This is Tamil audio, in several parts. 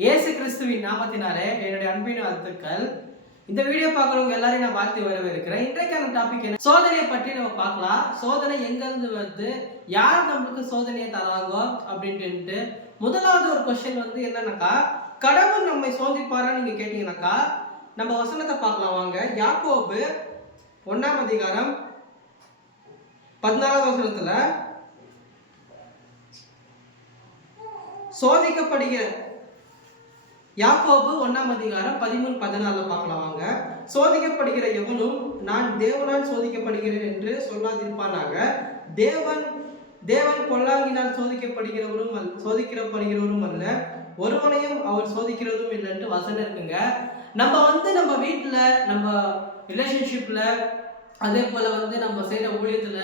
இயேசு கிறிஸ்துவின் நாமத்தினாலே என்னுடைய அன்பின் வாழ்த்துக்கள். இந்த வீடியோ பார்க்குறவங்க எல்லாரையும் நான் வாழ்த்து வரவேற்கிறேன். இன்றைக்கான டாபிக் என்ன? சோதனையை பற்றி நம்ம பார்க்கலாம். சோதனை எங்கேருந்து வருது? யார் நம்மளுக்கு சோதனையை தராங்க? அப்படின்ட்டு முதலாவது ஒரு கொஸ்டின் வந்து என்னன்னாக்கா கடவுள் நம்மை சோதிப்பாரா நீங்க கேட்டீங்கன்னாக்கா நம்ம வசனத்தை பார்க்கலாம் வாங்க. யாக்கோபு ஒன்னாம் அதிகாரம் பதினாலாவது வசனத்துல சோதிக்கப்படுகிற யாக்கோபு ஒன்றாம் அதிகாரம் பதிமூணு பதினாலில் பார்க்கலாம் வாங்க. சோதிக்கப்படுகிற எவனும் நான் தேவனால் சோதிக்கப்படுகிறேன் என்று சொல்லாதிருப்பானாக. தேவன் தேவன் பொல்லாங்கினால் சோதிக்கப்படுகிறவரும் அல்ல சோதிக்கப்படுகிறவரும் அல்ல. ஒருவனையும் அவர் சோதிக்கிறதும் இல்லைன்ட்டு வசனம் இருக்குங்க. நம்ம வந்து நம்ம வீட்டில் நம்ம ரிலேஷன்ஷிப்பில் அதே போல் வந்து நம்ம செய்கிற ஊழியத்தில்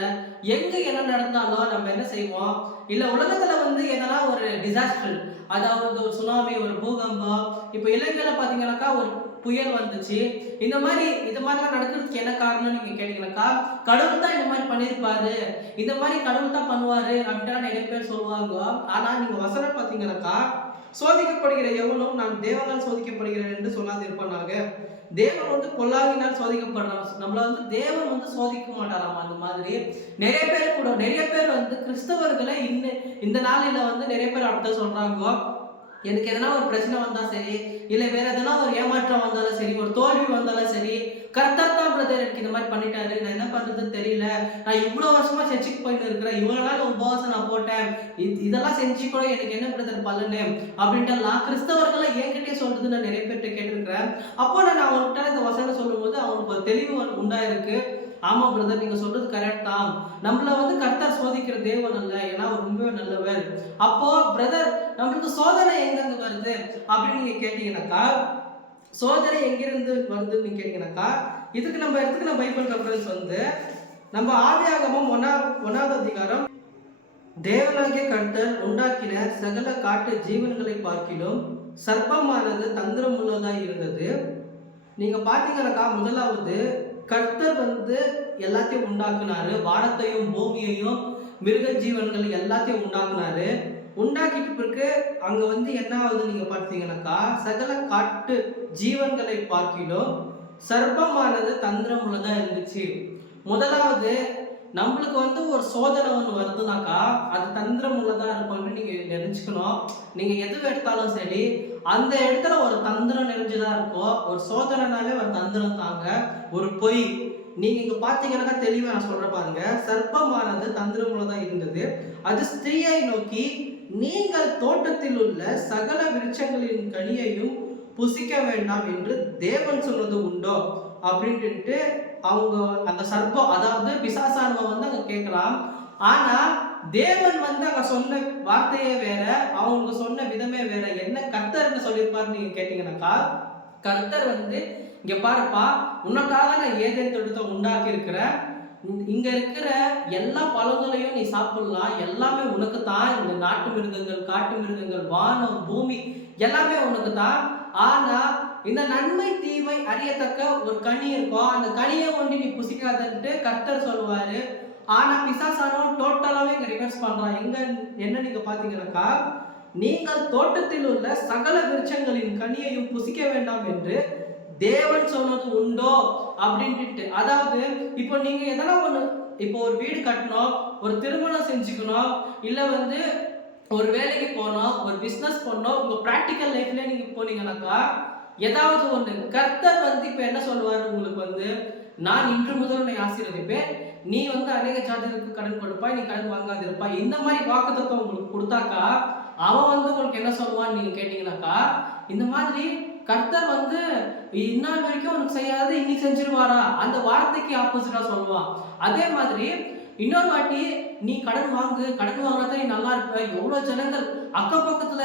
எங்கே என்ன நடந்தாலும் நம்ம என்ன செய்வோம்? இல்லை உலகத்தில் வந்து எதனா ஒரு டிசாஸ்டர் அதாவது ஒரு சுனாமி ஒரு பூகம்பம் இப்போ இலங்கையில் பார்த்தீங்கன்னாக்கா ஒரு புயல் வந்துச்சு. இந்த மாதிரி இது மாதிரிலாம் நடக்கிறதுக்கு என்ன காரணம் நீங்கள் கேட்டீங்கன்னாக்கா கடவுள் தான் இந்த மாதிரி பண்ணியிருப்பாரு இந்த மாதிரி கடவுள் தான் பண்ணுவாரு அப்படின்னா நிறைய பேர் சொல்லுவாங்க. ஆனால் நீங்கள் வசனம் பார்த்தீங்கன்னாக்கா சோதிக்கப்படுகிற எவனும் நான் தேவனால் சோதிக்கப்படுகிறேன் என்று சொல்லாது இருப்பானாக? தேவன் வந்து பொல்லாங்கினால் சோதிக்கப்படுறான் நம்மள வந்து தேவன் வந்து சோதிக்க மாட்டாராம் அந்த மாதிரி? நிறைய பேர் கூட நிறைய பேர் வந்து கிறிஸ்தவர்களை இன்னும் இந்த நாளில வந்து நிறைய பேர் அப்படித்தான் சொல்றாங்க. எனக்கு எதனா ஒரு பிரச்சனை வந்தா சரி இல்லை வேற எதனா ஒரு ஏமாற்றம் வந்தாலும் சரி ஒரு தோல்வி வந்தாலும் சரி கர்த்தர் தான் பிரதர் எனக்கு இந்த மாதிரி பண்ணிட்டாரு. நான் என்ன பண்றதுன்னு தெரியல. நான் இவ்வளோ வருஷமா சர்ச்சுக்கு போயிட்டு இருக்கிறேன். இவ்வளோ நாள் உபவாசம் நான் போட்டேன். இது- இதெல்லாம் செஞ்சு கூட எனக்கு என்ன பிரதர் பலனு அப்படின்ட்டுலாம் கிறிஸ்தவர்களை என்கிட்டே சொல்றது நான் நிறைய பேர்கிட்ட கேட்டிருக்கிறேன். அப்போ நான் அவங்ககிட்ட இந்த வசனம் சொல்லும்போது அவனுக்கு ஒரு தெளிவு உண்டாயிருக்கு. ஆமா பிரதர் நீங்க சொல்றது கரெக்ட் தான். நம்மள வந்து கர்த்தர் சோதிக்கிற தேவன் அல்ல ஏன்னா அவர் ரொம்பவே நல்லவர். அப்போ பிரதர் நம்மளுக்கு சோதனை எங்கிருந்து வருது? அப்படின்னு நீங்க கேட்டீங்கன்னாக்கா சோதனை எங்கிருந்து வருதுன்னு கேட்டிங்கனாக்கா கேட்டீங்கன்னாக்கா இதுக்கு நம்ம எடுத்துக்கிற பைபிள் ரெஃபரன்ஸ் வந்து நம்ம ஆதியாகமும் ஒன்னா ஒன்னாவது அதிகாரம். தேவனாகிய கர்த்தர் உண்டாக்கின சகல காட்டு ஜீவன்களை பார்க்கிலும் சர்ப்பமானது தந்திரமுள்ளதாக இருந்தது. நீங்க பாத்தீங்கன்னாக்கா முதலாவது கர்த்தர் வந்து எல்லாத்தையும் உண்டாக்குனாரு. வானத்தையும் பூமியையும் மிருக ஜீவன்கள் எல்லாத்தையும் உண்டாக்குனாரு. உண்டாக்கிட்டு பிறகு அங்க வந்து என்ன ஆகுது நீங்க பார்த்தீங்கன்னாக்கா சகல காட்டு ஜீவன்களை பார்க்கிலும் சர்ப்பமானது தந்திரம் உள்ளதா இருந்துச்சு. முதலாவது நம்மளுக்கு வந்து ஒரு சோதனை ஒன்று வருதுனாக்கா அது தந்திரம் உள்ளதா இருக்கும்னு நீங்க நினைச்சுக்கணும். நீங்க எது எடுத்தாலும் சரி அந்த இடத்துல ஒரு தந்திரம் நிறைஞ்சதா இருக்கும் ஒரு சோதனைனாலே ஒரு தந்திரம் தாங்க. ஒரு பொய். நீங்க இங்க பாத்தீங்கன்னாக்கா தெளிவா நான் சொல்ற பாருங்க. சர்ப்பமானது தந்திரம் தான் இருந்தது. அது ஸ்திரீயை நோக்கி நீங்கள் தோட்டத்தில் உள்ள சகல விருட்சங்களின் கனியையும் புசிக்க வேண்டாம் என்று தேவன் சொன்னது உண்டோ? அப்படின்ட்டு அவங்க அந்த சர்ப்பம் அதாவது பிசாசானவன் வந்து அங்க கேட்கலாம். ஆனா தேவன் வந்து அங்க சொன்ன வார்த்தையே வேற அவங்க சொன்ன விதமே வேற. என்ன கர்த்தர்னு சொல்லியிருப்பாரு நீங்க கேட்டீங்கன்னாக்கா கர்த்தர் வந்து இங்க பாருப்பா உனக்காக நான் ஏதேன் தொடுத்த உண்டாக்கி இருக்கிறேன் இங்க இருக்கிற எல்லா பழங்களையும் நீ சாப்பிடலாம். எல்லாமே உனக்கு தான். இந்த நாட்டு மிருகங்கள் காட்டு மிருகங்கள் வானம் பூமி எல்லாமே உனக்கு தான். ஆனா இந்த நன்மை தீமை அறியத்தக்க ஒரு கனி இருக்கும். அந்த கனியை கொண்டு நீ புசிக்காதன்ட்டு கர்த்தர் சொல்லுவாரு. ஆனால் பிசாசானவன் டோட்டலாகவே இங்கே ரிவர்ஸ் பண்ணுறான் எங்கே என்ன நீங்கள் பார்த்தீங்கன்னாக்கா நீங்கள் தோட்டத்தில் உள்ள சகல விருட்சங்களின் கனியையும் புசிக்க வேண்டாம் என்று தேவன் சொன்னது உண்டோ? அப்படின்ட்டு அதாவது இப்போ நீங்க எதனா ஒன்று இப்போ ஒரு வீடு கட்டணும் ஒரு திருமணம் செஞ்சுக்கணும் இல்லை வந்து ஒரு வேலைக்கு போனோம் ஒரு பிஸ்னஸ் பண்ணோம் உங்க ப்ராக்டிக்கல் லைஃப்ல நீங்க போனீங்கன்னாக்கா ஏதாவது ஒன்று கர்த்தர் வந்து இப்போ என்ன சொல்லுவார் உங்களுக்கு வந்து? நான் இன்று முதல் உன்னை ஆசீர்வதிப்பேன். நீ வந்து அநேக ஜாதிகளுக்கு கடன் கொடுப்பாய் நீ கடன் வாங்காதிருப்பாய். இந்த மாதிரி வாக்குத்தத்தம் உங்களுக்கு கொடுத்தாக்கா அவன் வந்து உங்களுக்கு என்ன சொல்லுவான்னு நீங்க கேட்டீங்கன்னாக்கா இந்த மாதிரி கர்த்தர் வந்து இன்னால் வரைக்கும் உனக்கு செய்யாது இன்னைக்கு செஞ்சிருவாரா? அந்த வார்த்தைக்கு ஆப்போசிட்டா சொல்லுவான். அதே மாதிரி இன்னொரு வாட்டி நீ கடன் வாங்கு கடன் வாங்கினா தான் நீ நல்லா இருப்ப. எவ்வளோ ஜனங்கள் அக்கம் பக்கத்தில்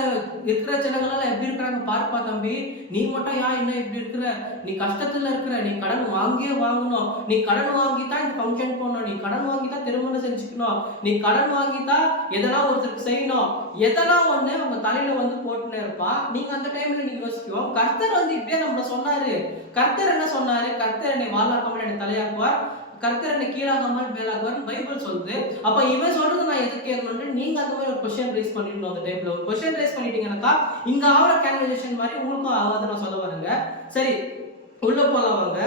இருக்கிற ஜனங்களெல்லாம் எப்படி இருக்கிறாங்க பார்ப்பா தம்பி. நீ மட்டும் ஏன் என்ன இப்படி இருக்கிற? நீ கஷ்டத்தில் இருக்கிற நீ கடன் வாங்கியே வாங்கணும். நீ கடன் வாங்கி தான் இந்த ஃபங்க்ஷன் போகணும் நீ கடன் வாங்கி தான் திருமணம் செஞ்சுக்கணும். நீ கடன் வாங்கி தான் எதனா ஒருத்தருக்கு செய்யணும். எதெல்லாம் ஒன்று உங்க தலையில வந்து போட்டுனே இருப்பா. நீங்க அந்த டைம்ல நீங்க யோசிக்கும் கர்த்தர் வந்து இப்படியே நம்மள சொன்னாரு. கர்த்தர் என்ன சொன்னாரு? கர்த்தர் என்னை வாழாக்காமல் என்னை தலையாக்குவார். கற்கரனை கீழாகாமல் மேலாகுவார் பைபிள் சொல்லுது. அப்ப இவன் சொல்றது நான் எதுக்கு கேட்கணும்னு நீங்க அந்த மாதிரி ஒரு கொஸ்டின் ரைஸ் பண்ணிடணும் அந்த டைப்ல ஒரு கொஸ்டின் ரைஸ் பண்ணிட்டீங்கன்னாக்கா இங்க ஆகிற கேன்வலேஷன் மாதிரி உங்களுக்கும் ஆகாத நான் சொல்ல வரேங்க. சரி உள்ள போலாம் வாங்க.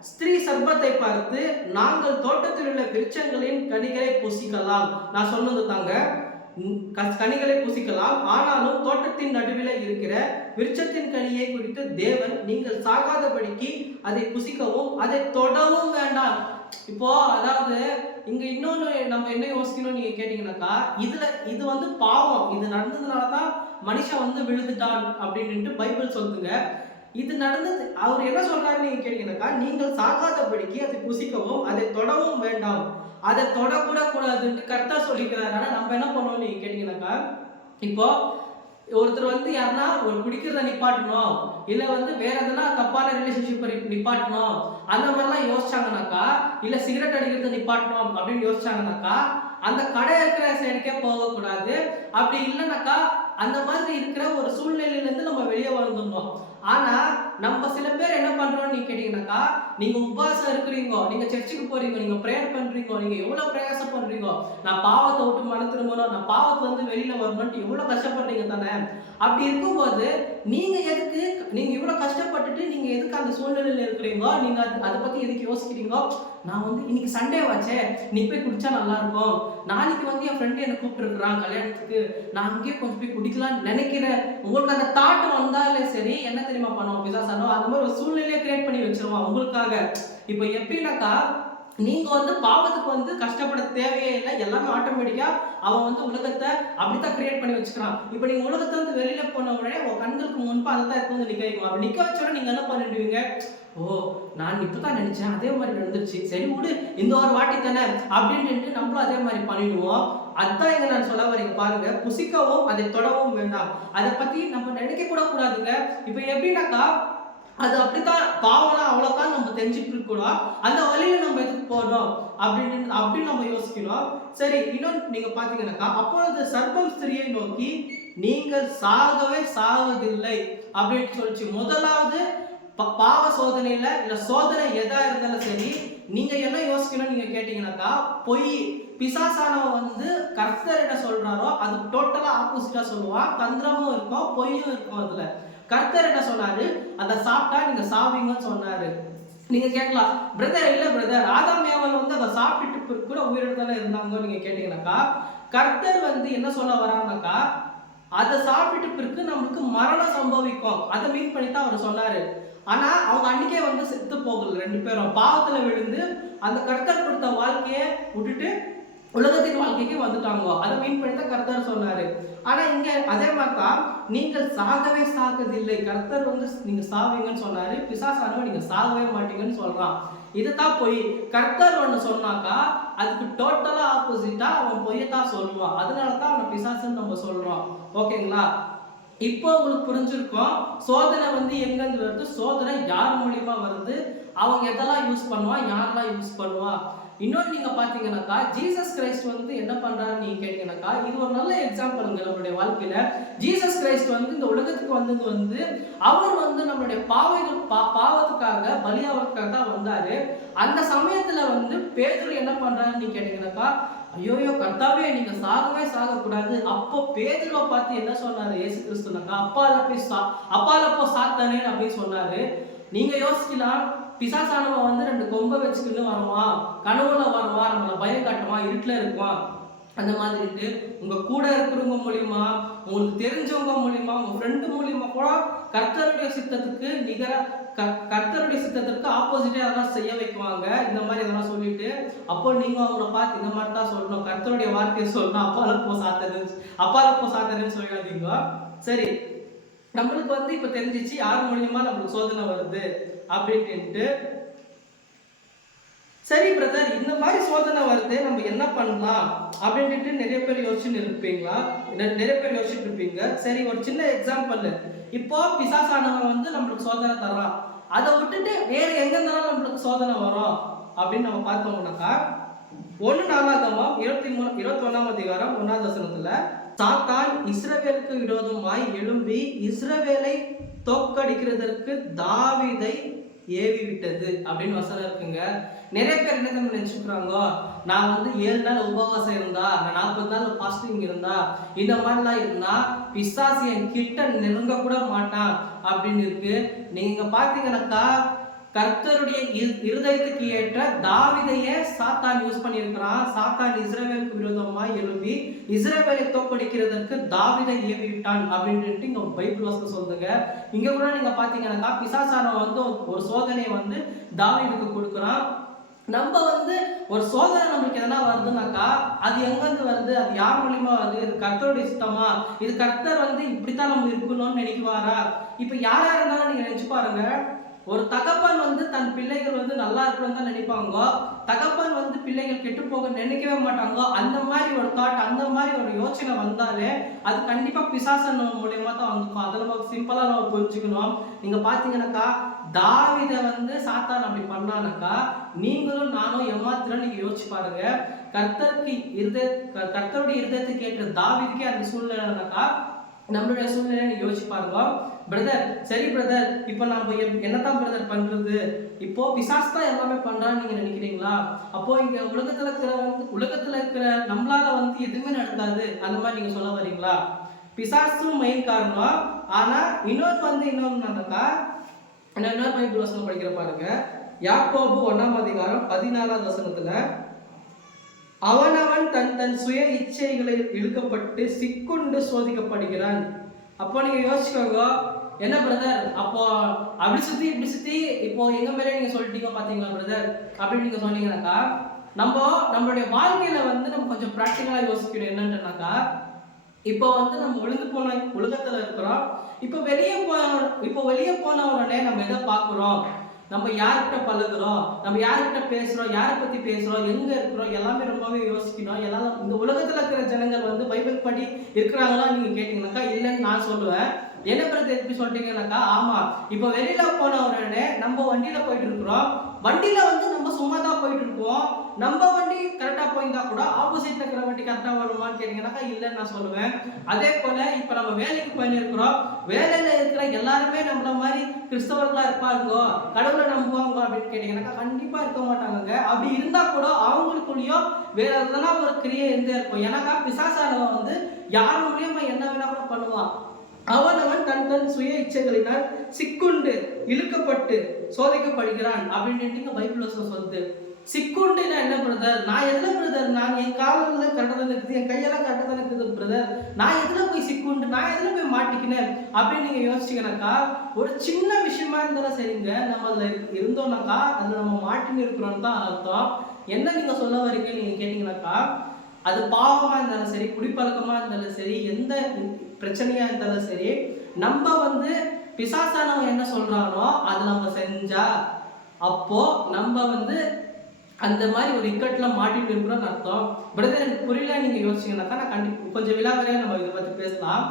ஸ்திரீ சர்ப்பத்தை பார்த்து நாங்கள் தோட்டத்தில் உள்ள விருட்சங்களின் கனிகளை புசிக்கலாம். நான் சொன்னது தாங்க. க- கனிகளை புசிக்கலாம். ஆனாலும் தோட்டத்தின் நடுவில் இருக்கிற விருட்சத்தின் கனியை குறித்து தேவன் நீங்கள் சாகாதபடிக்கு அதை புசிக்கவும் அதை தொடவும் வேண்டாம். இப்போ அதாவது இங்க இன்னொன்னு நம்ம என்ன யோசிக்கணும் நீங்க கேட்டீங்கன்னாக்கா இதுல இது வந்து பாவம். இது நடந்ததுனால தான் மனுஷன் வந்து விழுந்துட்டான் அப்படின்ட்டு பைபிள் சொல்லுங்க இது நடந்தது அவர் என்ன சொல்றாரு நீங்க கேட்டீங்கன்னாக்கா நீங்கள் சாகாதபடிக்கு அதை புசிக்கவும் அதை தொடவும் வேண்டாம். அதை தொடக்கூட கூடாதுன்ட்டு கரெக்டா சொல்லிக்கிறாரு. ஆனா நம்ம என்ன பண்ணுவோம் நீங்க கேட்டீங்கன்னாக்கா இப்போ ஒருத்தர் வந்து யாருன்னா ஒரு குடிக்கிறத நிப்பாட்டணும். இல்ல வந்து வேற எதுனா தப்பான ரிலேஷன்ஷிப் நிப்பாட்டணும். அந்த மாதிரிலாம் யோசிச்சாங்கனாக்கா இல்ல சிகரெட் அடிக்கிறத நிப்பாட்டணும் அப்படின்னு யோசிச்சாங்கனாக்கா அந்த கடை இருக்கிற சைடுக்கே போகக்கூடாது. அப்படி இல்லைனாக்கா அந்த மாதிரி இருக்கிற ஒரு சூழ்நிலையிலேருந்து நம்ம வெளியே வந்துடணும். ஆனா நம்ம சில பேர் என்ன பண்றோம்னு நீங்க கேட்டீங்கன்னாக்கா நீங்க உபவாசம் இருக்கிறீங்க நீங்க சர்ச்சுக்கு போறீங்க நீங்க ப்ரேயர் பண்றீங்க நீங்க எவ்வளவு பிரயாசம் பண்றீங்க நான் பாவத்தை விட்டு மன திரும்பணும் நான் பாவத்துல இருந்து வெளியில வரணும்னு எவ்வளவு கஷ்டப்படுறீங்க தானே? அப்படி இருக்கும்போது நீங்க எதுக்கு நீங்க இவ்வளவு கஷ்டப்பட்டுட்டு நீங்க எதுக்கு அந்த சூழ்நிலையில இருக்கிறீங்க நீங்க அது அதை பத்தி எதுக்கு யோசிக்கிறீங்க நான் வந்து இன்னைக்கு சண்டே வாச்சே நீ போய் குடிச்சா நல்லா இருக்கும் நாளைக்கு வந்து என் ஃப்ரெண்டு என்னை கூப்பிட்டுருக்குறான் கல்யாணத்துக்கு நான் அங்கேயே கொஞ்சம் போய் குடிக்கலாம்னு நினைக்கிறேன் உங்களுக்கு அந்த தாட் வந்தாலே சரி என்ன தெரியுமா பண்ணுவோம் பிசாசானோ? அது மாதிரி ஒரு சூழ்நிலையை கிரியேட் பண்ணி வச்சிருவோம் உங்களுக்காக இப்போ எப்படின்னாக்கா நீங்க வந்து பாவத்துக்கு வந்து கஷ்டப்பட தேவையே இல்லை. எல்லாமே ஆட்டோமேட்டிக்கா அவன் வந்து உலகத்தை அப்படித்தான் கிரியேட் பண்ணி வச்சுக்கிறான். இப்போ நீங்க உலகத்தை வந்து வெளியில போன உடனே உங்க கண்களுக்கு முன்பு அதை தான் வந்து நிக்க வைக்கும் அப்படி நிக்க வச்சோட நீங்க என்ன பண்ணிடுவீங்க? ஓ நான் இப்பதான் நினைச்சேன். அதே மாதிரி நடந்துருச்சு. சரி விடு இந்த ஒரு வாட்டி தானே அப்படின்ட்டு நம்மளும் அதே மாதிரி பண்ணிடுவோம். அதான் இங்க நான் சொல்ல வரீங்க பாருங்க புசிக்கவும் அதை தொடவும் வேண்டாம். அதை பத்தி நம்ம நினைக்க கூட கூடாதுங்க. இப்போ எப்படின்னாக்கா அது அப்படித்தான் பாவனா அவ்வளோதான் நம்ம தெரிஞ்சுட்டு இருக்கணும் அந்த வழியில நம்ம எதுக்கு போடுறோம் அப்படின்னு அப்படின்னு நம்ம யோசிக்கணும் சரி இன்னொன்று நீங்க பாத்தீங்கன்னாக்கா அப்பொழுது சர்ப்பம் ஸ்திரியை நோக்கி நீங்கள் சாகவே சாவதில்லை அப்படின்னு சொல்லிச்சு. முதலாவது ப- பாவ சோதனையில இல்ல சோதனை எதா இருந்தாலும் சரி நீங்க என்ன யோசிக்கணும் நீங்க கேட்டீங்கன்னாக்கா பொய் பிசாசானவன் வந்து கர்த்தர் என்ன சொல்றாரோ அது டோட்டலா ஆப்போசிட்டா சொல்லுவான் தந்திரமும் இருக்கும் பொய்யும் இருக்கும் அதுல. கர்த்தர் என்ன சொன்னாரு? அதை சாப்பிட்டா நீங்க சாவீங்கன்னு சொன்னாரு. நீங்க கேட்கலாம் பிரதர் இல்ல பிரதர் ஆதாம் ஏவல் வந்து அதை சாப்பிட்டுட்டு கூட உயிரிழந்தால தானே இருந்தாங்க நீங்க கேட்டீங்கன்னாக்கா கர்த்தர் வந்து என்ன சொல்ல வராங்கனாக்கா அதை சாப்பிட்டு பிறகு நம்மளுக்கு மரணம் சம்பவிக்கும். அதை மீன் பண்ணி தான் அவர் சொன்னாரு. ஆனா அவங்க அன்னைக்கே வந்து செத்து போகல ரெண்டு பேரும். பாவத்துல விழுந்து அந்த கர்த்தர் கொடுத்த வாழ்க்கையை விட்டுட்டு உலகத்தின் வாழ்க்கைக்கு வந்துட்டாங்க. அதை மீன் பண்ணி தான் கர்த்தர் சொன்னாரு. ஆனா இங்க அதே மாதிரி தான் நீங்கள் சாகவே சாகதில்லை கர்த்தர் வந்து நீங்க சாவீங்கன்னு சொன்னாரு. பிசாசானவன் நீங்க சாகவே மாட்டீங்கன்னு சொல்றான். இதுதான் பொய். கர்த்தர் ஒன்று சொன்னாக்கா அதுக்கு டோட்டலா ஆப்போசிட்டா அவன் பொய்யத்தான் சொல்லுவான். அதனால தான் அவன் பிசாசுன்னு நம்ம சொல்றோம். ஓகேங்களா? இப்போ உங்களுக்கு புரிஞ்சிருக்கும். சோதனை வந்து எங்கேருந்து வருது? சோதனை யார் மூலியமா வருது? அவங்க எதெல்லாம் யூஸ் பண்ணுவா யாரெல்லாம் யூஸ் பண்ணுவா இன்னொன்று நீங்க பாத்தீங்கன்னாக்கா ஜீசஸ் கிரைஸ்ட் வந்து என்ன பண்றாருன்னு நீங்க கேட்டீங்கன்னாக்கா இது ஒரு நல்ல எக்ஸாம்பிளுங்க நம்மளுடைய வாழ்க்கையில. ஜீசஸ் கிரைஸ்ட் வந்து இந்த உலகத்துக்கு வந்தது வந்து அவர் வந்து நம்மளுடைய பாவைகள் பா பாவத்துக்காக பலியாவதுக்காக தான் வந்தாரு. அந்த சமயத்துல வந்து பேதர் என்ன பண்றாருன்னு நீங்க கேட்டீங்கன்னாக்கா ஐயோயோ கர்த்தாவே நீங்க சாகவே சாகக்கூடாது. அப்போ பேதுருவை பார்த்து என்ன சொன்னாரு ஏசு கிறிஸ்துனாக்கா அப்பால போய் சா அப்பால போ சாத்தானே அப்படின்னு சொன்னாரு. நீங்க யோசிக்கலாம் பிசாசானவன் வந்து ரெண்டு கொம்பை வச்சுக்கிட்டு வருவான் கனவுல வருவான் நம்மளை பயம் காட்டுவான் இருட்டில் இருப்பான் அந்த மாதிரிட்டு உங்க கூட இருக்கிறவங்க மூலியமா உங்களுக்கு தெரிஞ்சவங்க மூலியமா உங்க ஃப்ரெண்டு மூலியமா கூட கர்த்தருடைய சித்தத்துக்கு நிகர க- கர்த்தருடைய சித்தத்திற்கு ஆப்போசிட்டே அதெல்லாம் செய்ய வைக்குவாங்க? இந்த மாதிரி இதெல்லாம் சொல்லிட்டு அப்போ நீங்க அவங்கள பார்த்து இந்த மாதிரி தான் சொல்லணும். கர்த்தருடைய வார்த்தையை சொல்லணும். அப்பாலப்போ போ சாத்தது. அப்பால போ சாத்ததுன்னு சொல்லிடாதீங்க. சரி. நம்மளுக்கு வந்து இப்ப தெரிஞ்சிச்சு யார் மூலியமா நம்மளுக்கு சோதனை வருது? அப்படின்ட்டு. சரி பிரதர் இந்த மாதிரி சோதனை வருது நம்ம என்ன பண்ணலாம்? அப்படின்ட்டு நிறைய பேர் யோசிச்சுட்டு இருப்பீங்களா? நிறைய பேர் யோசிச்சுட்டு இருப்பீங்க. சரி ஒரு சின்ன எக்ஸாம்பிள் இப்போ பிசாசானவன் வந்து நம்மளுக்கு சோதனை தர்றான். அதை விட்டுட்டு வேற எங்க இருந்தாலும் நம்மளுக்கு சோதனை வரும்? அப்படின்னு நம்ம பார்த்தோம்னாக்கா ஒன்று நாலாகமம் இருபத்தி மூணு இருபத்தி ஒன்றாம் அதிகாரம் ஒன்றாம் வசனத்தில் சாத்தான் இஸ்ரவேலுக்கு விரோதமாய் எழும்பி இஸ்ரவேலை தோக்கடிக்கிறதற்கு தாவிதை ஏவி விட்டது அப்படின்னு வசனம் இருக்குங்க. நிறைய பேர் என்ன தெரியுமா நான் வந்து ஏழு நாள் உபவாசம் இருந்தா நான் நாற்பது நாள் ஃபாஸ்டிங் இருந்தா இந்த மாதிரிலாம் இருந்தா பிசாசு என் கிட்ட நெருங்க கூட மாட்டான் அப்படின்னு இருக்கு. நீங்க பாத்தீங்கன்னாக்கா கர்த்தருடைய இரு- இருதயத்துக்கு ஏற்ற தாவிதைய சாத்தான் யூஸ் பண்ணியிருக்கிறான். சாத்தான் இஸ்ரேவேலுக்கு விரோதமா எழுப்பி இஸ்ரேவேலை தோக்கடிக்கிறதற்கு தாவிதை ஏவி விட்டான் அப்படின்ட்டு இங்க பைபிள் வசனம் சொல்லுங்க இங்க கூட நீங்க பாத்தீங்கன்னாக்கா பிசாசானவன் வந்து ஒரு சோதனையை வந்து தாவிதுக்கு கொடுக்குறான். நம்ம வந்து ஒரு சோதனை நம்மளுக்கு எதனா வருதுனாக்கா அது எங்கேருந்து வருது? அது யார் மூலியமா வருது? இது கர்த்தருடைய சுத்தமா? இது கர்த்தர் வந்து இப்படித்தான் நம்ம இருக்கணும்னு நினைக்குவாரா? இப்போ யாரா இருந்தாலும் நீங்க நினைச்சு பாருங்க. ஒரு தகப்பன் வந்து தன் பிள்ளைகள் வந்து நல்லா இருக்கணும்னு தான் நினைப்பாங்க? தகப்பன் வந்து பிள்ளைகள் கெட்டு போக நினைக்கவே மாட்டாங்க? அந்த மாதிரி ஒரு தாட் அந்த மாதிரி ஒரு யோசனை வந்தாலே அது கண்டிப்பா பிசாசன் மூலியமா தான் வந்துக்கும். அதை நம்ம சிம்பிளா நம்ம புரிஞ்சுக்கணும். நீங்க பாத்தீங்கன்னாக்கா தாவித வந்து சாத்தான் அப்படி பண்ணானாக்கா நீங்களும் நானும் எம்மாத்திரம் நீங்க யோசிச்சு பாருங்க. கர்த்தருக்கு இருத க- கர்த்தருடைய இருதயத்தை ஏற்ற தாவிதுக்கே அந்த சூழ்நிலைனாக்கா நம்மளுடைய சூழ்நிலை நீங்க யோசிச்சு பாருங்க. பிரதர் சரி பிரதர் இப்போ நம்ம என்னதான் பிரதர் பண்றது? இப்போ பிசாஸ் தான் எல்லாமே பண்றான்னு நீங்க நினைக்கிறீங்களா? அப்போ இங்க உலகத்துல இருக்கிற வந்து உலகத்துல இருக்கிற நம்மளால வந்து எதுவுமே நடக்காது. அந்த மாதிரி நீங்க சொல்ல வரீங்களா? பிசாசும் மெயின் காரணம் ஆனா இன்னொரு வந்து இன்னொன்னுனாக்கா நான் இன்னொரு பைபிள் வசனம் படிக்கிற பாருங்க. யாக்கோபு ஒன்னாம் அதிகாரம் பதினாலாவது வசனத்துல அவனவன் தன் தன் சுய இச்சைகளில் இழுக்கப்பட்டு சிக்குண்டு சோதிக்கப்படுகிறான். அப்போ நீங்க யோசிச்சுக்கோங்க. என்ன பிரதர் அப்போ அப்படி சுத்தி இப்படி சுத்தி இப்போ எங்க மேலே நீங்க சொல்லிட்டீங்க பாத்தீங்களா பிரதர் அப்படின்னு நீங்க சொன்னீங்கன்னாக்கா நம்ம நம்மளுடைய வாழ்க்கையில வந்து நம்ம கொஞ்சம் ப்ராக்டிக்கலா யோசிக்கணும். என்னன்றனாக்கா இப்போ வந்து நம்ம ஒழுங்கு போன உலகத்துல இருக்கிறோம். இப்போ வெளியே போன இப்போ வெளியே போன உடனே நம்ம எதை பார்க்குறோம்? நம்ம யார்கிட்ட பழகுறோம்? நம்ம யார்கிட்ட பேசுறோம்? யாரை பத்தி பேசுறோம்? எங்க இருக்கிறோம்? எல்லாமே ரொம்பவே யோசிக்கணும். எல்லாம் இந்த உலகத்துல இருக்கிற ஜனங்கள் வந்து பைபிள் படி இருக்கிறாங்களா நீங்க கேட்டீங்கன்னாக்கா இல்லைன்னு நான் சொல்லுவேன். என்ன பிரச்சனை எப்படி சொல்லிட்டீங்கன்னாக்கா ஆமா இப்போ வெளியில போன உடனே நம்ம வண்டியில போயிட்டு இருக்கிறோம் வண்டியில வந்து நம்ம சும்மா தான் போயிட்டு இருக்கோம் நம்ம வண்டி கரெக்டா போயிருந்தா கூட ஆப்போசிட்ல இருக்கிற வண்டி கரெக்டா வருமான்னு கேட்டீங்கன்னாக்கா இல்லைன்னு நான் சொல்லுவேன். அதே போல இப்ப நம்ம வேலைக்கு போயிருக்கிறோம். வேலையில இருக்கிற எல்லாருமே நம்மள மாதிரி கிறிஸ்தவர்களா இருப்பாங்க கடவுளை நம்புவாங்க அப்படின்னு கேட்டீங்கன்னாக்கா கண்டிப்பா இருக்க மாட்டாங்க அப்படி இருந்தா கூட அவங்களுக்குள்ளேயும் வேற எதனா ஒரு கிரியை இருந்தே இருக்கும். ஏன்னாக்கா பிசாசானவன் வந்து யார் மூலியமா என்ன வேணா கூட பண்ணுவான். அவனவன் தன் தன் சுய இச்சைகளினால் சிக்குண்டு இழுக்கப்பட்டு சோதிக்கப்படுகிறான் அப்படின்னு பைபிள் வசனம் சொல்லுது. சிக்குண்டுனா என்ன பிரதர் நான் எதுல பிரதர் நான் என் காலில் கரெக்டாக இருக்குது என் கையெல்லாம் கரெக்டாக இருக்குது பிரதர் நான் எதுல போய் சிக்குண்டு நான் எதுல போய் மாட்டிக்கினேன்? அப்படின்னு நீங்க யோசிச்சீங்கன்னாக்கா ஒரு சின்ன விஷயமா இருந்தாலும் சரிங்க நம்ம அதுல இருந்தோம்னாக்கா அதுல நம்ம மாட்டின்னு இருக்கிறோம்னு தான் அர்த்தம். என்ன நீங்க சொல்ல வரீங்க நீங்க கேட்டீங்கன்னாக்கா அது பாவமா இருந்தாலும் சரி குடிப்பழக்கமா இருந்தாலும் சரி எந்த பிரச்சனையாக இருந்தாலும் சரி நம்ம வந்து பிசாசானவன் என்ன சொல்கிறானோ அதை நம்ம செஞ்சா அப்போது நம்ம வந்து அந்த மாதிரி ஒரு இக்கட்டில் மாட்டிட்டு இருக்கிறோம்னு அர்த்தம். பிரதர் எனக்கு புரியல நீங்கள் யோசிச்சீங்கன்னாக்கா நான் கண்டிப்பாக கொஞ்சம் விலாவரியா நம்ம இதை பற்றி பேசலாம்.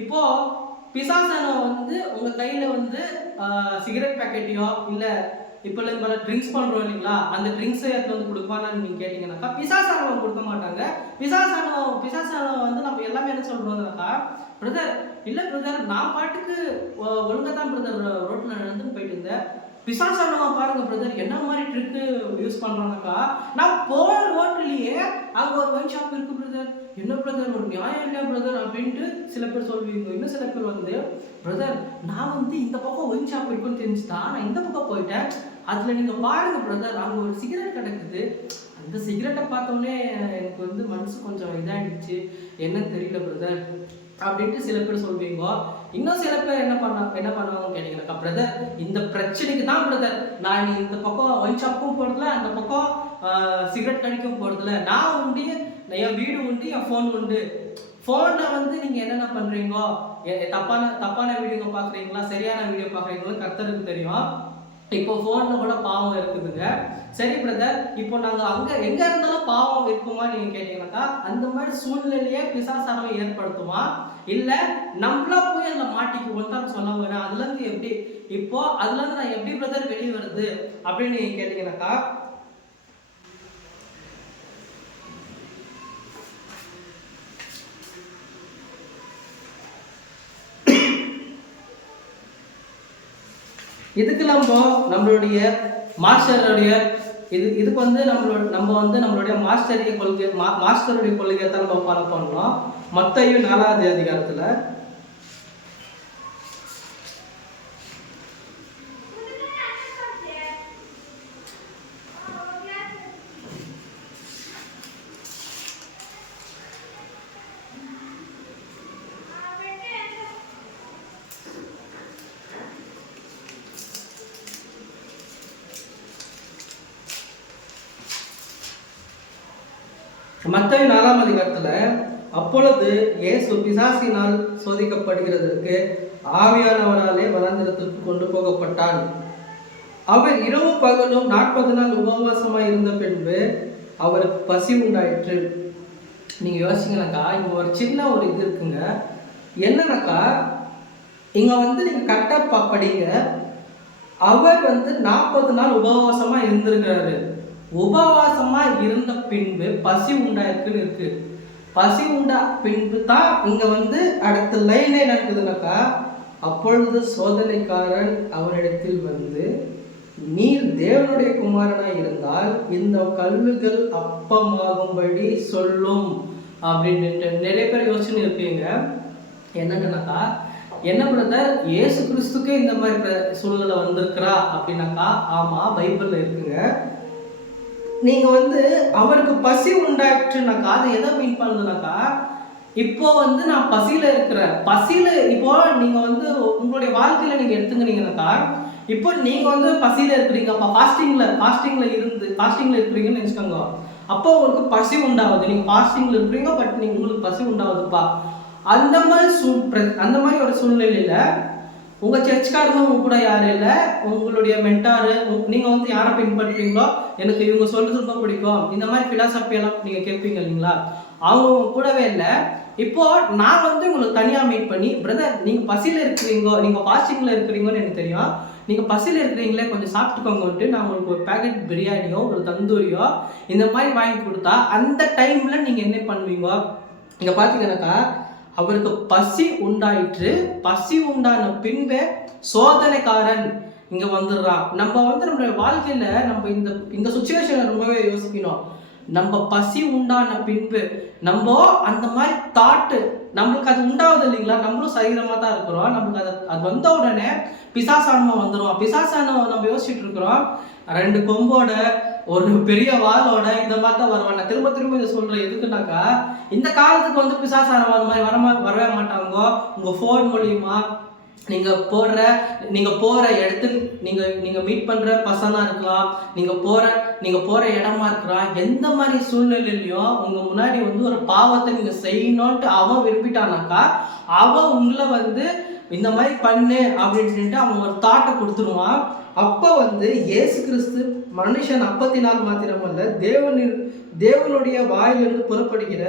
இப்போது பிசாசானவன் வந்து உங்கள் கையில் வந்து சிகரெட் பேக்கெட்டையோ இல்லை இப்போ நம்ம ட்ரிங்க்ஸ் பண்ணுறோம் இல்லைங்களா? அந்த ட்ரிங்க்ஸை எடுத்து வந்து கொடுப்பானான்னு நீங்கள் கேட்டிங்கனாக்கா பிசாசானவன் கொடுக்க மாட்டாங்க. பிசாசானவன் பிசாசானவன் வந்து நம்ம எல்லாமே என்ன சொல்கிறோம்னாக்கா பிரதர் இல்லை பிரதர் நான் பாட்டுக்கு ஒழுங்காக தான் பிரதர் ரோட்டில் நடந்து போயிட்டு இருந்தேன். பிசாசானவன் பாருங்க பிரதர் என்ன மாதிரி ட்ரிக்கு யூஸ் பண்ணுறாங்கக்கா நான் போன ரோட்லயே அங்கே ஒரு ஒயின் ஷாப் இருக்கு பிரதர் என்ன பிரதர் ஒரு நியாயம் இல்லையா பிரதர் அப்படின்ட்டு சில பேர் சொல்வீங்க இன்னும் சில பேர் வந்து பிரதர் நான் வந்து இந்த பக்கம் ஒயின் ஷாப் இருக்குன்னு தெரிஞ்சுட்டா நான் இந்த பக்கம் போயிட்டேன். அதில் நீங்கள் பாருங்க பிரதர் அங்கே ஒரு சிகரெட் கிடக்குது. அந்த சிகரெட்டை பார்த்தோன்னே எனக்கு வந்து மனசு கொஞ்சம் இதாகிடுச்சு என்னன்னு தெரியல பிரதர் அப்படின்ட்டு சில பேர் சொல்வீங்க. இன்னும் சில பேர் என்ன பண்ண என்ன பண்ணுவாங்கன்னு கேட்டீங்கன்னாக்கா பிரதர் இந்த பிரச்சனைக்கு தான் பிரதர் நான் இந்த பக்கம் ஒயின் ஷாப்பும் போகிறதுல அந்த பக்கம் சிகரெட் கடிக்கும் போகிறதுல நான் உண்டு என் வீடு உண்டு என் ஃபோன் உண்டு. ஃபோனில் வந்து நீங்கள் என்னென்ன பண்ணுறீங்கோ தப்பான தப்பான வீடியோ பார்க்குறீங்களா? சரியான வீடியோ பார்க்குறீங்களோ? கர்த்தருக்கு தெரியும். இப்போ ஃபோனில் கூட பாவம் இருக்குதுங்க. சரி பிரதர் இப்போ நாங்கள் அங்கே எங்கே இருந்தாலும் பாவம் இருக்குமா நீங்கள் கேட்டீங்கன்னாக்கா அந்த மாதிரி சூழ்நிலையே பிசாசாரம் ஏற்படுத்துமா? இல்லை நம்மளா போய் அதில் மாட்டிக்குவோம் தான் சொல்ல வரேன். அதுலேருந்து எப்படி இப்போ அதுலேருந்து நான் எப்படி பிரதர் வெளியே வருது? அப்படின்னு நீங்கள் கேட்டீங்கன்னாக்கா இதுக்கு நம்ம நம்மளுடைய மாஸ்டருடைய இது இதுக்கு வந்து நம்மளோட நம்ம வந்து நம்மளுடைய மாஸ்டரிய கொள்கை மா மாஸ்டருடைய கொள்கையை தான் நம்ம ஃபாலோ பண்ணோம் மத்தையும் நாலாவது அதிகாரத்தில் மத்தேயு நாலாம் அதிகாரத்தில் அப்பொழுது இயேசு பிசாசினால் சோதிக்கப்படுகிறதற்கு ஆவியானவராலே வனாந்திரத்திற்கு கொண்டு போகப்பட்டான். அவர் இரவு பகலும் நாற்பது நாள் உபவாசமாக இருந்த பின்பு அவருக்கு பசி உண்டாயிற்று. நீங்கள் யோசிங்கனாக்கா இங்கே ஒரு சின்ன ஒரு இது இருக்குங்க. என்னன்னாக்கா இங்கே வந்து நீங்கள் கரெக்டாக படிங்க. அவர் வந்து நாற்பது நாள் உபவாசமாக இருந்திருக்கிறாரு. உபவாசமா இருந்த பின்பு பசி உண்டாயிருக்குன்னு இருக்கு. பசி உண்டா பின்பு தான் இங்க வந்து அடுத்த லைன் நடக்குதுனாக்கா அப்பொழுது சோதனைக்காரன் அவரிடத்தில் வந்து நீர் தேவனுடைய குமாரனாய் இருந்தால் இந்த கல்லுகள் அப்பமாகும்படி சொல்லும். அப்படின்ட்டு நிறைய பேர் யோசனை இருப்பீங்க. என்னன்னாக்கா என்ன பிரதர் இயேசு கிறிஸ்துக்கே இந்த மாதிரி சூழ்நிலை வந்திருக்கிறா அப்படின்னாக்கா ஆமாம் பைபிளில் இருக்குங்க. நீங்க வந்து அவருக்கு பசி உண்டாச்சுனாக்கா அது எதை மீன் பண்ணுதுனாக்கா இப்போ வந்து நான் பசியில இருக்கிறேன். பசியில இப்போ நீங்க வந்து உங்களுடைய வாழ்க்கையில நீங்க எடுத்துக்கிறீங்கனாக்கா இப்போ நீங்க வந்து பசியில இருக்கிறீங்க. அப்ப ஃபாஸ்டிங்ல ஃபாஸ்டிங்ல இருந்து ஃபாஸ்டிங்ல இருக்கிறீங்கன்னு நினைச்சுக்கோங்க. அப்போ உங்களுக்கு பசி உண்டாகுது. நீங்க ஃபாஸ்டிங்ல இருக்கிறீங்க பட் நீங்க உங்களுக்கு பசி உண்டாகுதுப்பா. அந்த மாதிரி சூ அந்த மாதிரி ஒரு சூழ்நிலையில உங்க சர்ச்காரங்க உங்க கூட யாரும் இல்லை. உங்களுடைய மென்டாரு நீங்க வந்து யாரை பின்பற்றுறீங்களோ எனக்கு இவங்க சொல்றது ரொம்ப பிடிக்கும். இந்த மாதிரி philosophy எல்லாம் நீங்க கேட்பீங்க இல்லைங்களா? அவங்க கூடவே இல்லை. இப்போ நான் வந்து உங்களுக்கு தனியாக மீட் பண்ணி பிரதர் நீங்கள் பசியில் இருக்கிறீங்கோ நீங்கள் ஃபாஸ்டிங்ல இருக்கிறீங்கன்னு எனக்கு தெரியும். நீங்கள் பசியில் இருக்கிறீங்களே கொஞ்சம் சாப்பிட்டுக்கோங்கன்ட்டு நான் உங்களுக்கு ஒரு பேக்கெட் பிரியாணியோ ஒரு தந்தூரியோ இந்த மாதிரி வாங்கி கொடுத்தா அந்த டைமில் நீங்கள் என்ன பண்ணுவீங்க? இங்கே பார்த்தீங்கன்னாக்கா அவருக்கு பசி உண்டாயிற்று. பசி உண்டான பின்பே சோதனைக்காரன் இங்க வந்துடுறான். நம்ம வந்து நம்மளுடைய வாழ்க்கையில நம்ம இந்த இந்த சுச்சுவேஷனை ரொம்பவே யோசிக்கணும். நம்ம பசி உண்டான பின்பு நம்ம அந்த மாதிரி தாட்டு நம்மளுக்கு அது உண்டாவது இல்லைங்களா? நம்மளும் சரீரமா தான் இருக்கிறோம். நம்மளுக்கு அது அது வந்த உடனே பிசாசானமா வந்துடும் பிசாசானவ நம்ம யோசிச்சுட்டு இருக்கிறோம். ரெண்டு கொம்போட ஒரு பெரிய வாளோட இந்த மாதிரி தான் வருவான் நான் திரும்ப திரும்ப இதை சொல்றேன். எதுக்குனாக்கா இந்த காலத்துக்கு வந்து பிசாசாரம் அந்த மாதிரி வரமா வரவே மாட்டாங்க. உங்க ஃபோன் மூலியமா நீங்க போடுற நீங்க போற இடத்துக்கு நீங்க நீங்க மீட் பண்ற பசங்களாக இருக்கலாம். நீங்க போற நீங்க போற இடமா இருக்கலாம். எந்த மாதிரி சூழ்நிலையிலையும் உங்க முன்னாடி வந்து ஒரு பாவத்தை நீங்க செய்யணும்ட்டு அவன் விரும்பிட்டானாக்கா அவன் உங்களை வந்து இந்த மாதிரி பண்ணு அப்படின்னு சொல்லிட்டு அவன் ஒரு தாட்டை கொடுத்துருவான். அப்போ வந்து இயேசு கிறிஸ்து மனுஷன் அப்பத்தினால் மாத்திரமல்ல தேவனின் தேவனுடைய வாயிலிருந்து புறப்படுகிற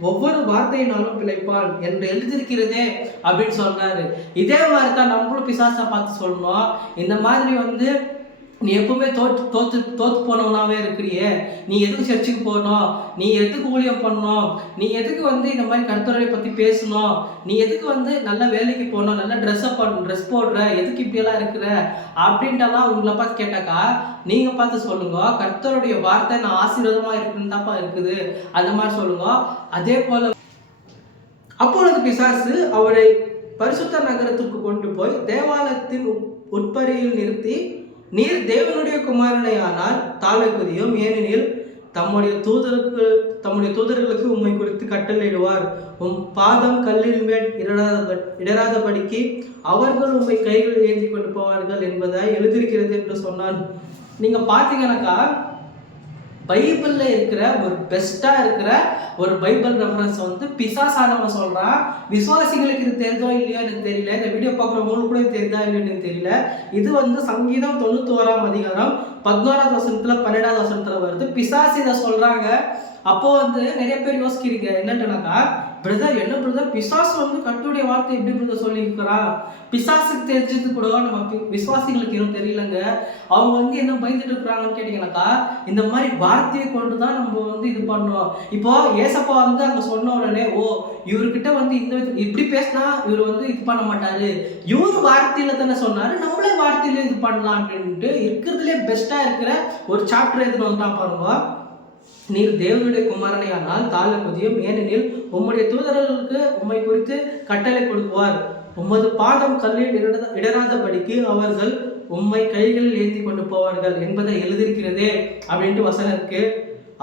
ஒவ்வொரு வார்த்தையினாலும் பிழைப்பான் என்று எழுதியிருக்கிறதே அப்படின்னு சொன்னாரு. இதே மாதிரி தான் நம்மளும் பிசாசை பார்த்து சொல்லணும் இந்த மாதிரி வந்து நீ எப்பவுமே தோற்று தோத்து தோத்து போனவனாவே இருக்கிறியே. நீ எதுக்கு சர்ச்சுக்கு போகணும்? நீ எதுக்கு ஊழியம் பண்ணணும்? நீ எதுக்கு வந்து இந்த மாதிரி கருத்துரையை பற்றி பேசணும்? நீ எதுக்கு வந்து நல்ல வேலைக்கு போகணும்? நல்ல ட்ரெஸ்ஸை பண்ண ட்ரெஸ் போடுற? எதுக்கு இப்படியெல்லாம் இருக்கிற? அப்படின்ட்டெல்லாம் உங்களை பார்த்து கேட்டாக்கா நீங்கள் பார்த்து சொல்லுங்க. கர்த்தருடைய வார்த்தை நான் ஆசீர்வாதமாக இருக்குன்னு தான்ப்பா இருக்குது. அந்த மாதிரி சொல்லுங்க. அதே போல் அப்பொழுது பிசாசு அவரை பரிசுத்த நகரத்துக்கு கொண்டு போய் தேவாலயத்தின் உட்பரியில் நிறுத்தி நீர் தேவனுடைய குமாரனை ஆனால் தாழை குதியும். ஏனெனில் தம்முடைய தூதருக்கு தம்முடைய தூதர்களுக்கு உம்மை குறித்து கட்டளையிடுவார். உம் பாதம் கல்லில் மேல் இடராத இடராதபடிக்கு அவர்கள் உம்மை கைகளில் ஏந்தி கொண்டு போவார்கள் என்பதை எழுதியிருக்கிறது என்று சொன்னான். நீங்க பார்த்தீங்கன்னாக்கா பைபிளில் இருக்கிற ஒரு பெஸ்ட்டாக இருக்கிற ஒரு பைபிள் ரெஃபரன்ஸ் வந்து பிசாசானவன் சொல்கிறான் விசுவாசிகளுக்கு இது தெரிதோ இல்லையோ எனக்கு தெரியல. இந்த வீடியோ பார்க்குறவங்களுக்கு கூட தெரியுதா இல்லையோன்னு எனக்கு தெரியல. இது வந்து சங்கீதம் தொண்ணூத்தோராம் அதிகாரம் பதினோராவது வசனத்தில் பன்னெண்டாவது வசனத்தில் வருது. பிசாசி இதை சொல்கிறாங்க அப்போது வந்து நிறைய பேர் யோசிக்கிறீங்க என்னட்டுனாக்கா பிரதர் என்ன பிரதர்? பிசாசு வந்து கட்டுடைய வார்த்தை எப்படி பிரதர் சொல்லியிருக்கிறா பிசாசுக்கு தெரிஞ்சது கூட நம்ம விசுவாசிகளுக்கு இன்னும் தெரியலங்க. அவங்க வந்து என்ன பயந்துட்டு இருக்கிறாங்கன்னு கேட்டீங்கன்னாக்கா இந்த மாதிரி வார்த்தையை கொண்டு தான் நம்ம வந்து இது பண்ணோம் இப்போ ஏசப்பா வந்து அங்க சொன்ன உடனே ஓ இவர்கிட்ட வந்து இந்த இப்படி பேசினா இவர் வந்து இது பண்ண மாட்டாரு. இவர் வார்த்தையில தானே சொன்னாரு நம்மளே வார்த்தையில இது பண்ணலாம் அப்படின்ட்டு இருக்கிறதுலே பெஸ்டா இருக்கிற ஒரு சாப்டர் எதுன்னு வந்துட்டான் பாருங்க. நீர் தேவனுடைய குமாரனையானால் தாழ புதியும். ஏனெனில் உம்முடைய தூதர்களுக்கு உம்மை குறித்து கட்டளை கொடுக்குவார். உமது பாதம் கல்லில் இடராதபடிக்கு அவர்கள் உம்மை கைகளில் ஏந்தி கொண்டு போவார்கள் என்பதை எழுதியிருக்கிறதே அப்படின்ட்டு வசனம் இருக்கு.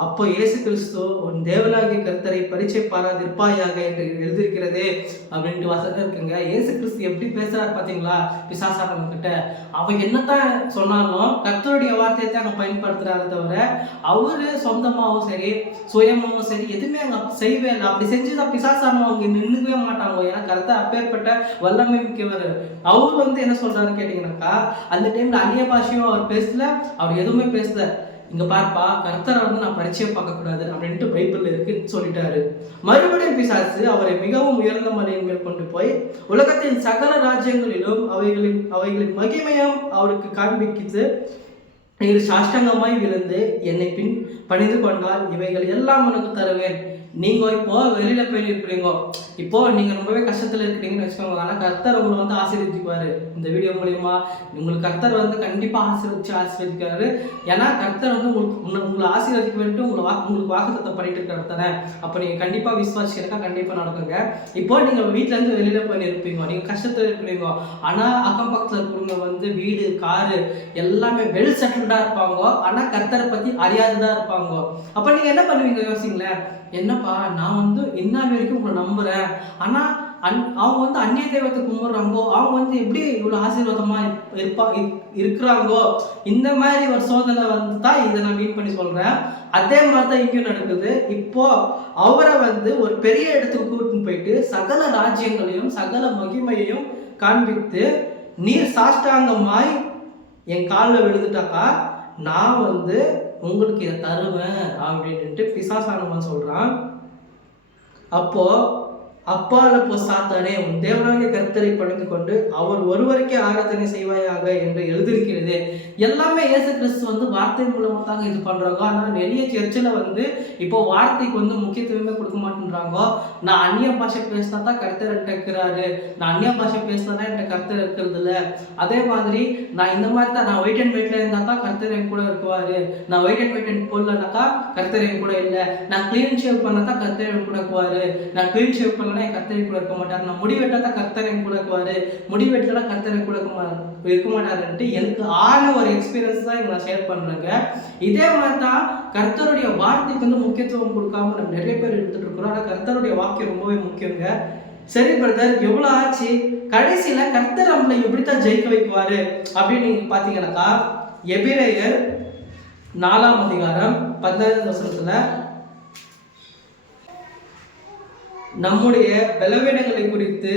அப்போ இயேசு கிறிஸ்து உன் தேவனாகிய கர்த்தரை பரிச்சை பாராதிருப்பாயாக என்று எழுதியிருக்கிறதே அப்படின்ட்டு வசதி இருக்குங்க. இயேசு கிறிஸ்து எப்படி பேசுறாரு பார்த்தீங்களா? பிசாசானவங்க கிட்ட அவன் என்னத்தான் சொன்னாலும் கர்த்தருடைய வார்த்தையை தான் அங்கே பயன்படுத்துறாரு தவிர அவரு சொந்தமாகவும் சரி சுயமாகவும் சரி எதுவுமே அங்கே செய்யவே இல்லை. அப்படி செஞ்சுதான் பிசாசானவங்க நின்றுக்கவே மாட்டாங்க. ஏன்னா கர்த்தர் அப்பேற்பட்ட வல்லமை மிக்கவர். அவர் வந்து என்ன சொல்றாருன்னு கேட்டீங்கன்னாக்கா அந்த டைம்ல அந்நிய பாஷையும் அவர் பேசல அவர் எதுவுமே பேசல. இங்கே பார்ப்பா கர்த்தரை வந்து நான் பரிச்சயம் பார்க்கக்கூடாது அப்படின்ட்டு பைபிள்ல இருக்குன்னு சொல்லிட்டாரு. மறுபடியும் பிசாசு அவரை மிகவும் உயர்ந்த மலையின் கொண்டு போய் உலகத்தின் சகல ராஜ்யங்களிலும் அவைகளின் அவைகளின் மகிமையும் அவருக்கு காண்பிக்கித்து நீர் சாஷ்டங்கமாய் விழுந்து என்னை பின் பணிந்து கொண்டால் இவைகள் எல்லாம் உனக்கு தருவேன். நீங்க இப்போ வெளியில போய் இருக்கிறீங்க இப்போ நீங்க ரொம்பவே கஷ்டத்துல இருக்கிறீங்கன்னு வச்சுக்கோங்க. ஆனால் கர்த்தர் உங்களை வந்து ஆசீர்வதிக்குவாரு இந்த வீடியோ மூலியமா உங்களுக்கு கர்த்தர் வந்து கண்டிப்பா ஆசீர்வதிச்சு ஆசீர்வதிக்காரு ஏன்னா கர்த்தர் வந்து உங்களுக்கு உன்னை- உங்களை ஆசீர்வதிக்க வேண்டும் உங்களை வா உங்களுக்கு வாக்குத்தத்தை பண்ணிட்டு இருக்கிற தானே. அப்ப நீங்க கண்டிப்பா விசுவாசிக்கிறக்கா கண்டிப்பா நடக்குங்க. இப்போ நீங்க வீட்ல இருந்து வெளியில போய் இருப்பீங்க நீங்க கஷ்டத்துல இருக்கிறீங்க ஆனா அக்கம் பக்கத்துல இருக்கிறவங்க வந்து வீடு காரு எல்லாமே வெல் செட்டில்டா இருப்பாங்க. ஆனா கர்த்தரை பத்தி அறியாததா இருப்பாங்க. அப்ப நீங்க என்ன பண்ணுவீங்க? யோசிங்களேன். என்னப்பா நான் வந்து என்ன வரைக்கும் உங்களை நம்புறேன். ஆனா அன் அவங்க வந்து அந்நிய தெய்வத்தை கும்பிட்றாங்கோ அவங்க வந்து எப்படி இவ்வளோ ஆசீர்வாதமா இருப்- இருப்பா இருக்கிறாங்கோ இந்த மாதிரி ஒரு சோதனை வந்து தான் இதை நான் மீட் பண்ணி சொல்றேன். அதே மாதிரி தான் இங்கேயும் நடக்குது. இப்போ அவரை வந்து ஒரு பெரிய இடத்துக்கு கூட்டின்னு போயிட்டு சகல ராஜ்யங்களையும் சகல மகிமையையும் காண்பித்து நீர் சாஷ்டாங்கமாய் என் காலில் விழுந்துட்டாக்கா நான் வந்து உங்களுக்கு இதை தருவேன் அப்படின்ட்டு பிசாசானவன் சொல்கிறான் அப்போது அப்பால போ சாத்தானே உன் தேவனாகிய கர்த்தரை பணிந்து கொண்டு அவர் ஒருவருக்கே ஆராதனை செய்வாயாக என்று எழுதியிருக்கிறது. எல்லாமே இயேசு கிறிஸ்து வந்து வார்த்தை மூலமாக தாங்க இது பண்றாங்க. ஆனா நிறைய சர்ச்சில் வந்து இப்போ வார்த்தைக்கு வந்து முக்கியத்துவமே கொடுக்க மாட்டேன்றாங்க. நான் அந்நிய பாஷை பேசினா தான் கர்த்தர் இருக்கிறாரு. நான் அந்நிய பாஷை பேசினா தான் என்கிட்ட கர்த்தர் இருக்கிறது இல்லை. அதே மாதிரி நான் இந்த மாதிரி தான் நான் ஒயிட் அண்ட் வெயிட்டில் இருந்தா தான் கர்த்தர் என் கூட இருக்குவாரு. நான் ஒயிட் அண்ட் ஒயிட் போடலனாக்கா கர்த்தர் என் கூட இல்லை. நான் க்ளீன் ஷேவ் பண்ணா தான் கர்த்தர் என் கூட இருக்குவாரு. நான் க்ளீன் ஷேவ் பண்ண என் கர்த்தர் கூட இருக்க மாட்டார். நான் முடி வெட்டா தான் கர்த்தர் கூட இருக்குவார் முடி வெட்டலாம் கர்த்தர் கூட இருக்க மா- இருக்க மாட்டாருன்ட்டு எனக்கு ஆன ஒரு எக்ஸ்பீரியன்ஸ் தான் இங்கே நான் ஷேர் பண்ணுறேங்க இதே மாதிரி தான் கர்த்தருடைய வார்த்தைக்கு வந்து முக்கியத்துவம் கொடுக்காம நம்ம நிறைய பேர் எடுத்துட்டு இருக்கிறோம். ஆனால் கர்த்தருடைய வாக்கியம் ரொம்பவே முக்கியங்க. சரி பிரதர் எவ்வளவு ஆச்சு? கடைசியில கர்த்தர் நம்மளை எப்படித்தான் ஜெயிக்க வைக்குவாரு. அப்படின்னு நீங்க பாத்தீங்கன்னாக்கா எபிரேயர் நாலாம் அதிகாரம் பத்தாவது வசனத்துல நம்முடைய பலவீனங்களை குறித்து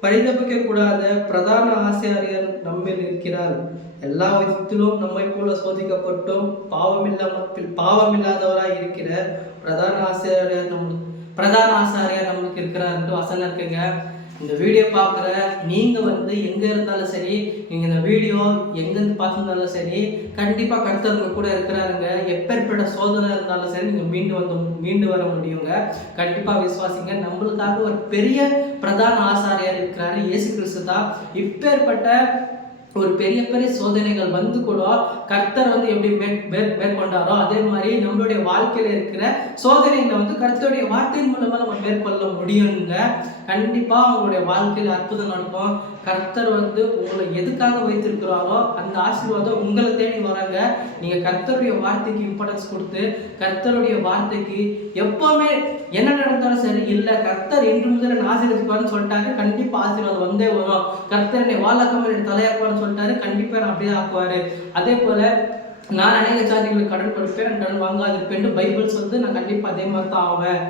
பரிதபிக்க கூடாத பிரதான ஆசிரியர் நம்மில் இருக்கிறார். எல்லா விதத்திலும் நம்மை போல சோதிக்கப்பட்டும் பாவமில்லாம பாவமில்லாதவராய் இருக்கிற பிரதான ஆசிரியர் நம்ம பிரதான ஆசாரியார் நம்மளுக்கு இருக்கிறாருன்ட்டு வசனம் இருக்குங்க. இந்த வீடியோ பார்க்குற நீங்கள் வந்து எங்கே இருந்தாலும் சரி நீங்கள் இந்த வீடியோ எங்கேருந்து பார்த்துருந்தாலும் சரி கண்டிப்பாக கடுத்தவங்க கூட இருக்கிறாருங்க. எப்பேற்பட்ட சோதனை இருந்தாலும் சரி நீங்கள் மீண்டு வந்து மீண்டு வர முடியுங்க. கண்டிப்பாக விசுவாசிங்க. நம்மளுக்காக ஒரு பெரிய பிரதான ஆசாரியார் இருக்கிறாரு இயேசு கிறிஸ்து தான். இப்பேற்பட்ட ஒரு பெரிய பெரிய சோதனைகள் வந்து கூட கர்த்தர் வந்து எப்படி மேற்கொண்டாரோ அதே மாதிரி நம்மளுடைய வாழ்க்கையில இருக்கிற சோதனைகளை வந்து கர்த்தருடைய வார்த்தையின் மூலமா நம்ம மேற்கொள்ள முடியுங்க. கண்டிப்பாக உங்களுடைய வாழ்க்கையில் அற்புதம் நடக்கும். கர்த்தர் வந்து உங்களை எதுக்காக வைத்திருக்கிறாரோ அந்த ஆசீர்வாதம் உங்களை தேடி வராங்க. நீங்கள் கர்த்தருடைய வார்த்தைக்கு இம்பார்ட்டன்ஸ் கொடுத்து கர்த்தருடைய வார்த்தைக்கு எப்போவுமே என்ன நடந்தாலும் சரி இல்லை கர்த்தர் என்று முதல் நான் ஆசீர்வதிப்பார்னு சொல்லிட்டாரு. கண்டிப்பாக ஆசீர்வாதம் வந்தே வரும். கர்த்தர் என்னை வாழாக்காமல் என்னை தலையாக்குவார்னு சொல்லிட்டாரு. கண்டிப்பாக என்னை அப்படியே ஆக்குவார். அதே போல் நான் அநேக ஜாதிகளுக்கு கடன் கொடுப்பேன் நான் கடன் வாங்காதிருப்பேன் பைபிள்ஸ் வந்து நான் கண்டிப்பா அதே மாதிரி தான் ஆவேன்.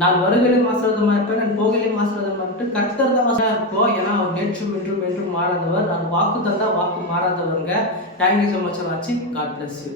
நான் வருகையிலும் ஆசீர்வாதமா இருப்பேன் நான் போகையிலும் ஆசீர்வாதமா இருப்பேன். கர்த்தர் தான் இருப்போம். ஏன்னா அவர் நேற்றும் என்றும் என்றும் மாறாதவர். நான் வாக்கு தந்தா வாக்கு மாறாதவருங்க. தேங்க்யூ ஸோ மச் ஆச்சு காட் பிளஸ் யூ